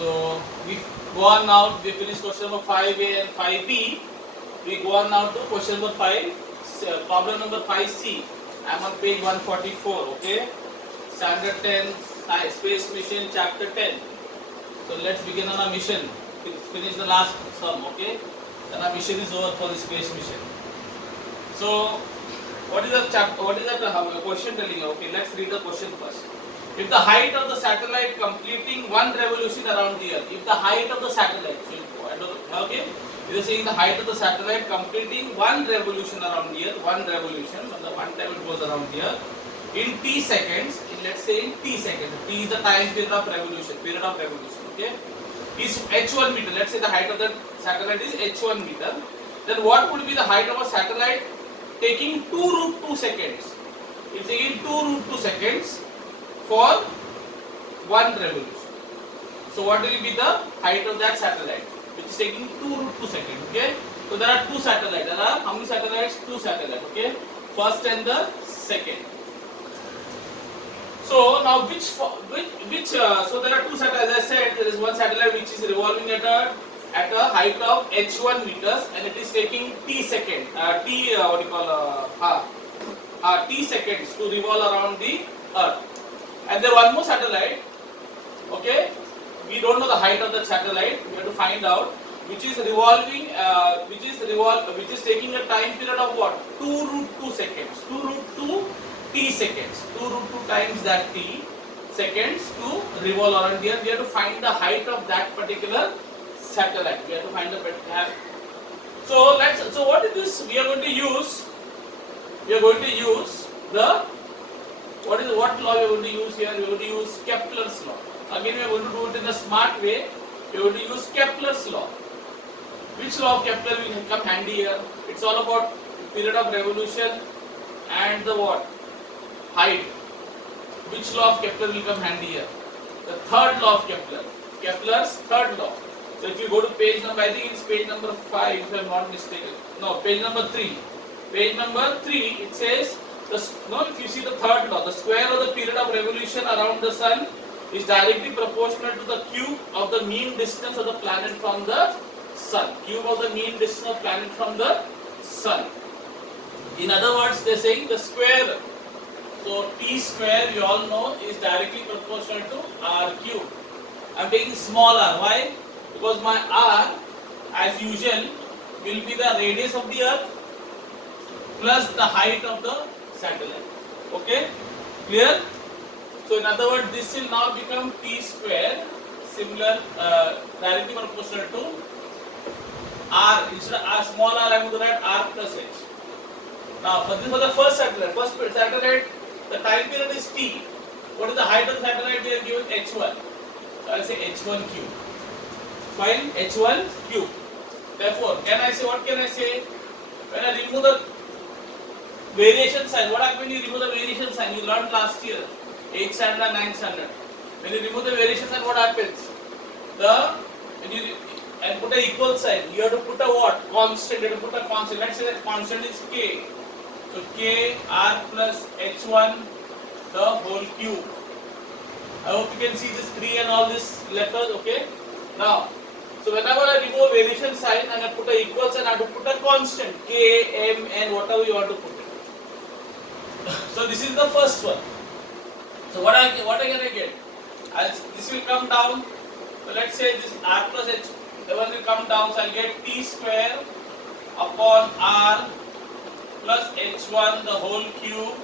So we go on now. We finish question number 5A and 5B. We go on now to question number 5. Problem number 5C. I am on page 144. Okay. Standard 10 Space Mission Chapter 10. So let's begin on our mission. Finish the last sum. Okay. Then our mission is over for the space mission. So what is the chapter? What is that question telling you? Okay. Let's read the question first. If the height of the satellite completing one revolution around the Earth, if the height of the satellite, so okay, it is saying the height of the satellite completing one revolution around the Earth, one revolution, the one time it goes around the Earth, in t seconds, let's say in t seconds, t is the time period of revolution, okay, is h1 meter. Let's say the height of the satellite is h1 meter. Then what would be the height of a satellite taking 2√2 seconds? It's taking 2√2 seconds for one revolution. So what will be the height of that satellite, which is taking 2√2 seconds? Okay. So there are two satellites. There are how many satellites? Two satellites. Okay. First and the second. So now so there are two satellites. As I said, there is one satellite which is revolving at a height of h1 meters, and it is taking t seconds t seconds to revolve around the Earth. And there one more satellite, okay, we don't know the height of that satellite, we have to find out, which is revolving, which is taking a time period of what? 2√2 seconds, 2√2 t seconds, 2√2 times that t seconds to revolve around the Earth. We have to find the height of that particular satellite. We have to find the so what is this? We are going to use the what law we are going to use here? We are going to use Kepler's law. Again, we are going to do it in a smart way. We are going to use Kepler's law. Which law of Kepler will come handy here? It's all about period of revolution and the what? Height. Which law of Kepler will come handy here? The third law of Kepler. Kepler's third law. So if you go to page number, I think it's page number 5 if I am not mistaken. No, page number 3. Page number 3, it says, if you see the third law, the square of the period of revolution around the sun is directly proportional to the cube of the mean distance of the planet from the sun. Cube of the mean distance of the planet from the sun. In other words, they are saying the square. So t square, you all know, is directly proportional to r cube. I am taking small r. Why? Because my r, as usual, will be the radius of the Earth plus the height of the satellite. Okay, clear? So in other words, this will now become t square, similar, directly proportional to r. Instead of r, small r, I am going to write r plus h. Now for the first satellite, the time period is t. What is the height of the satellite? They are given h1. So I will say h1 cube. Fine, h1 cube. Therefore, what can I say? When I remove the variation sign, what happens when you remove the variation sign? You learned last year, 8th standard and 9th standard. When you remove the variation sign, what happens? And put an equal sign, you have to put a what? Constant. You have to put a constant. Let's say that constant is k. So k r plus h1 the whole cube. I hope you can see this 3 and all these letters. Okay. Now, so whenever I remove variation sign and I put a equal sign, I have to put a constant k, m, n, whatever you want to put it. So this is the first one. So what can I get? This will come down. So let's say this r plus h, the one will come down. So I'll get t square upon r plus h1 the whole cube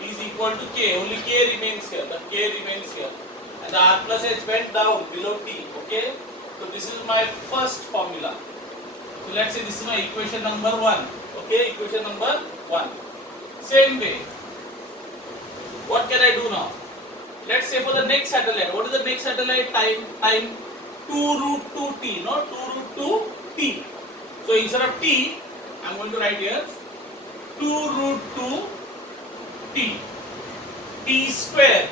is equal to k. Only k remains here. The k remains here, and the r plus h went down below t. Okay. So this is my first formula. So let's say this is my equation number 1. Okay, equation number 1. Same way. What can I do now? Let's say for the next satellite. What is the next satellite time? 2√2 t, no? 2√2 t. So instead of t, I am going to write here 2√2 t. T square.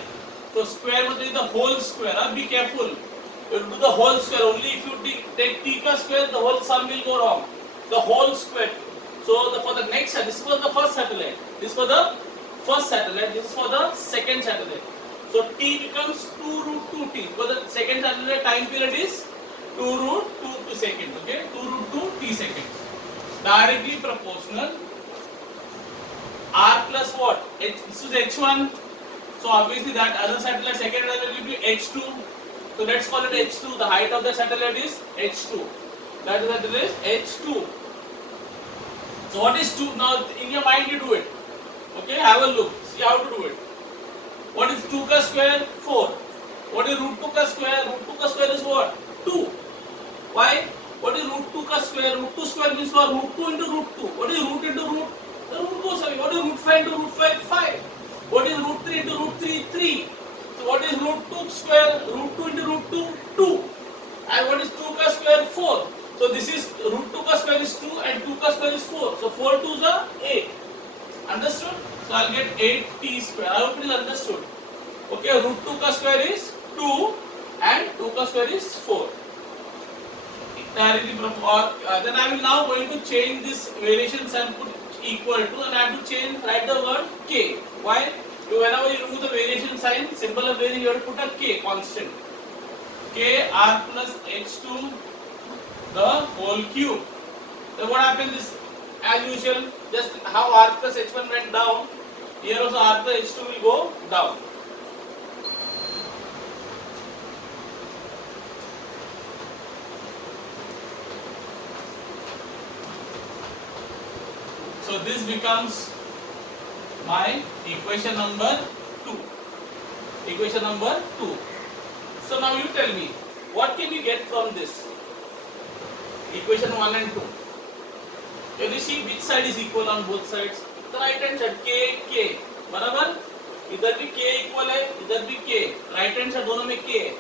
So square must be the whole square. Be careful. You do the whole square. Only if you take t ka square, the whole sum will go wrong. The whole square. So for the next, this is for the first satellite. This is for the first satellite. This is for the second satellite. So t becomes 2 root 2t because the second satellite time period is 2 root 2 seconds. Okay, 2 root 2 t seconds. Directly proportional. R plus what? This is h1. So obviously that other satellite, second satellite will be h2. So let's call it h2. The height of the satellite is h2. That is h2. So what is 2? Now in your mind you do it. Okay, have a look. See how to do it. What is 2 ka square? 4. What is root 2 ka square? Root 2 ka square is what? 2. Why? What is root 2 ka square? Root 2 square means what? Root 2 into root 2. What is root into root? The root goes away. What is root 5 into root 5? 5. What is root 3 into root 3? 3. So what is root 2 square? Root 2 into root 2? 2. And what is 2 ka square? 4. So this is root 2 ka square is 2 and 2 ka square is 4. So 4 2s are 8. Understood? So I'll get 8t square. I hope it is understood. Okay, root 2 ka square is 2 and 2 ka square is 4. Directly then I will now going to change this variations and put equal to, and I have to change, write the word k. Why? Whenever you remove the variation sign, symbol of variation, you have to put a k constant. K r plus h2 the whole cube. Then what happens is, as usual, just how r plus h1 went down, here also r plus h2 will go down. So this becomes my equation number 2. Equation number 2. So now you tell me, what can you get from this? Equation 1 and 2. Can you see which side is equal on both sides? The right hand side, k, बराबर? इधर भी k equal है, इधर भी k. Right hand side दोनों में k है.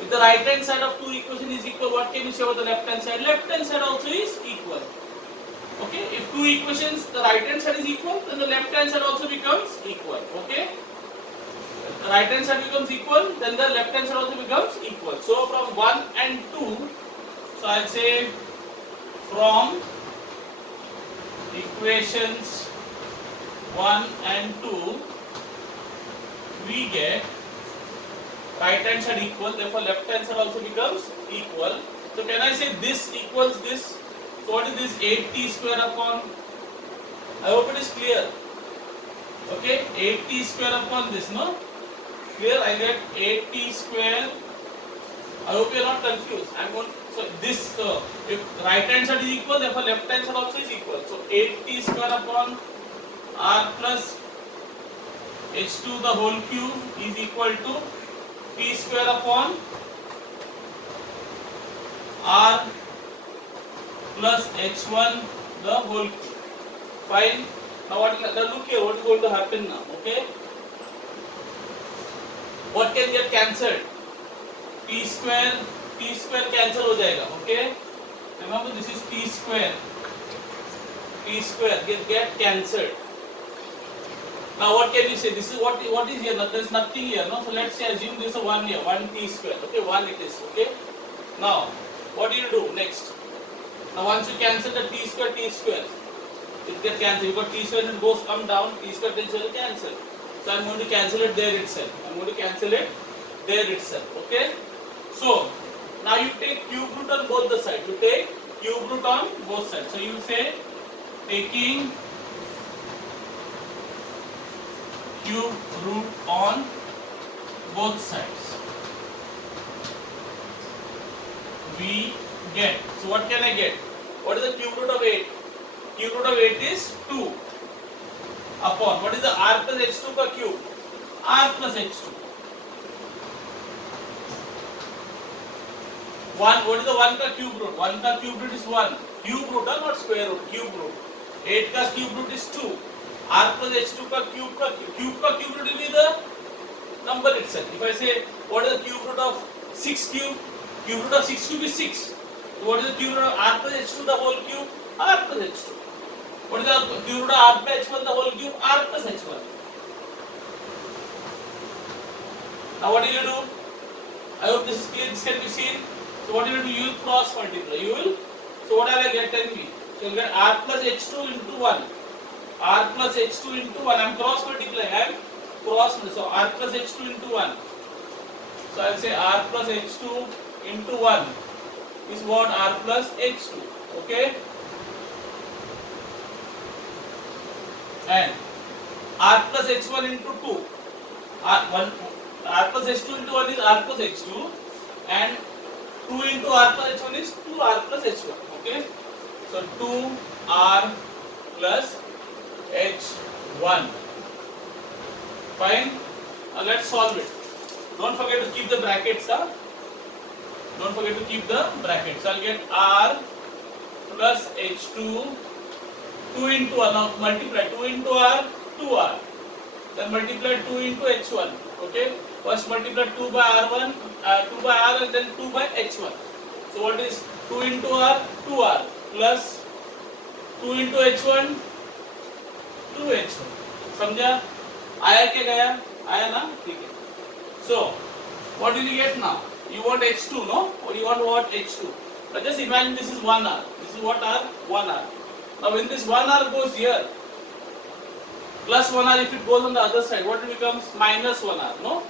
If the right hand side of two equation is equal, what can you say about the left hand side? Left hand side also is equal. Okay, if two equations, the right hand side is equal, then the left hand side also becomes equal. Okay, the right hand side becomes equal, then the left hand side also becomes equal. So from 1 and 2, so I'll say from equations 1 and 2, we get right hand side equal, therefore left hand side also becomes equal. So can I say this equals this? So what is this 8t square upon? I hope it is clear. Okay, 8t square upon this, no? Clear? I get 8t square. I hope you are not confused. I'm going. So this, if right hand side is equal, therefore left hand side also is equal. So 8t square upon r plus h2 the whole cube is equal to t square upon r plus h1 the whole cube. Fine. Now look here, what is going to happen now? Okay. What can get cancelled? T square cancel हो जाएगा. Okay. Remember this is t square. T square get cancelled. Now what can you say? This is what is here? There is nothing here. No. So let's say assume this is 1 here. 1 t square. Okay. 1 it is. Okay. Now what do you do next? Now once you cancel the t square, it gets cancelled. You got t square and it goes come down. T square will cancel. So I'm going to cancel it there itself. Okay. So now you take cube root on both the sides. You take cube root on both sides. So you say taking cube root on both sides, we get. So what can I get? What is the cube root of 8? Cube root of 8 is 2 upon. What is the r plus h2 ka cube? R plus h2. 1. What is the 1 ka cube root? 1 ka cube root is 1. Cube root, not square root. Cube root. 8 ka cube root is 2. R plus h2 ka cube root will be the number itself. If I say what is the cube root of 6 cube? Cube root of 6 cube is 6. So what is the cube root of r plus h2 the whole cube? R plus h2. What is the cube root of r plus h1 the whole cube? R plus h1. Now what do you do? I hope this is clear. This can be seen. So what do you do? You will cross multiply. So what will I get? Tell me. So you get r plus h2 into 1. R plus h2 into 1. I am cross multiplying. I am cross, so r plus h2 into 1. So I'll say r plus h2 into 1 is what? R plus h2. Okay? And r plus h1 into 2. R plus h2 into 1 is r plus h2, and 2 into r plus h1 is 2r plus h1. Okay? So 2r plus h1. Fine? Now let's solve it. Don't forget to keep the brackets. Don't forget to keep the brackets. So I'll get r plus h2, 2 into 1. Now multiply 2 into r, 2r. Then multiply 2 into h1. Okay? First multiply 2 by r1, 2 by r, and then 2 by h1. So what is 2 into r? 2r plus 2 into h1, 2h1. समझा? आया क्या गया? आया ना? ठीक है. So what did you get now? You want h2, no? Or you want what? h2. But just imagine this is 1r. This is what r? 1r. Now when this 1r goes here, plus 1r, if it goes on the other side, what it becomes? Minus 1r, no?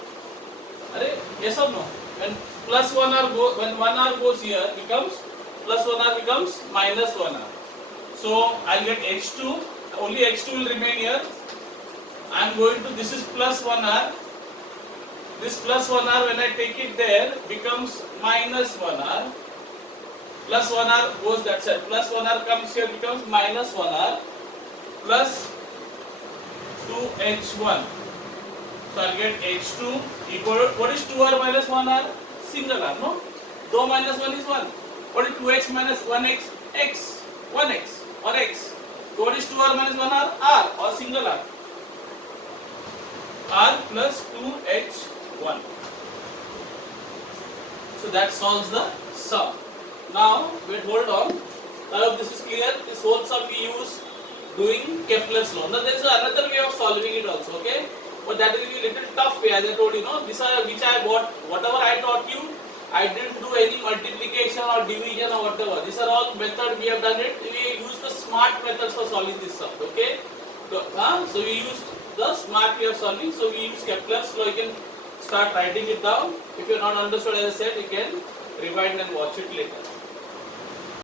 Yes or no? When plus 1r when 1r goes here, becomes plus 1r becomes minus 1r. So I'll get h2. Only h2 will remain here. I'm going to, this is plus 1r. This plus 1r, when I take it there, becomes minus 1r. Plus 1r goes that side. Plus 1r comes here, becomes minus 1r. Plus 2h1. So I'll get h2 equal to, what is 2r minus 1r? Single r, no? 2 minus 1 is 1. What is 2x minus 1x? X. 1x or x. So what is 2r minus 1r? R or single r. R plus 2h1. So that solves the sum. Now wait, hold on. I hope this is clear. This whole sum we use doing Kepler's law. Now there is another way of solving it also. Okay, but that will be a little tough way, as I told you. These are which I got. Whatever I taught you, I didn't do any multiplication or division or whatever. These are all methods we have done it. We use the smart methods for solving this sum. Okay, so we used the smart way of solving. So we use Kepler's law. You can start writing it down. If you are not understood, as I said, you can rewind and watch it later.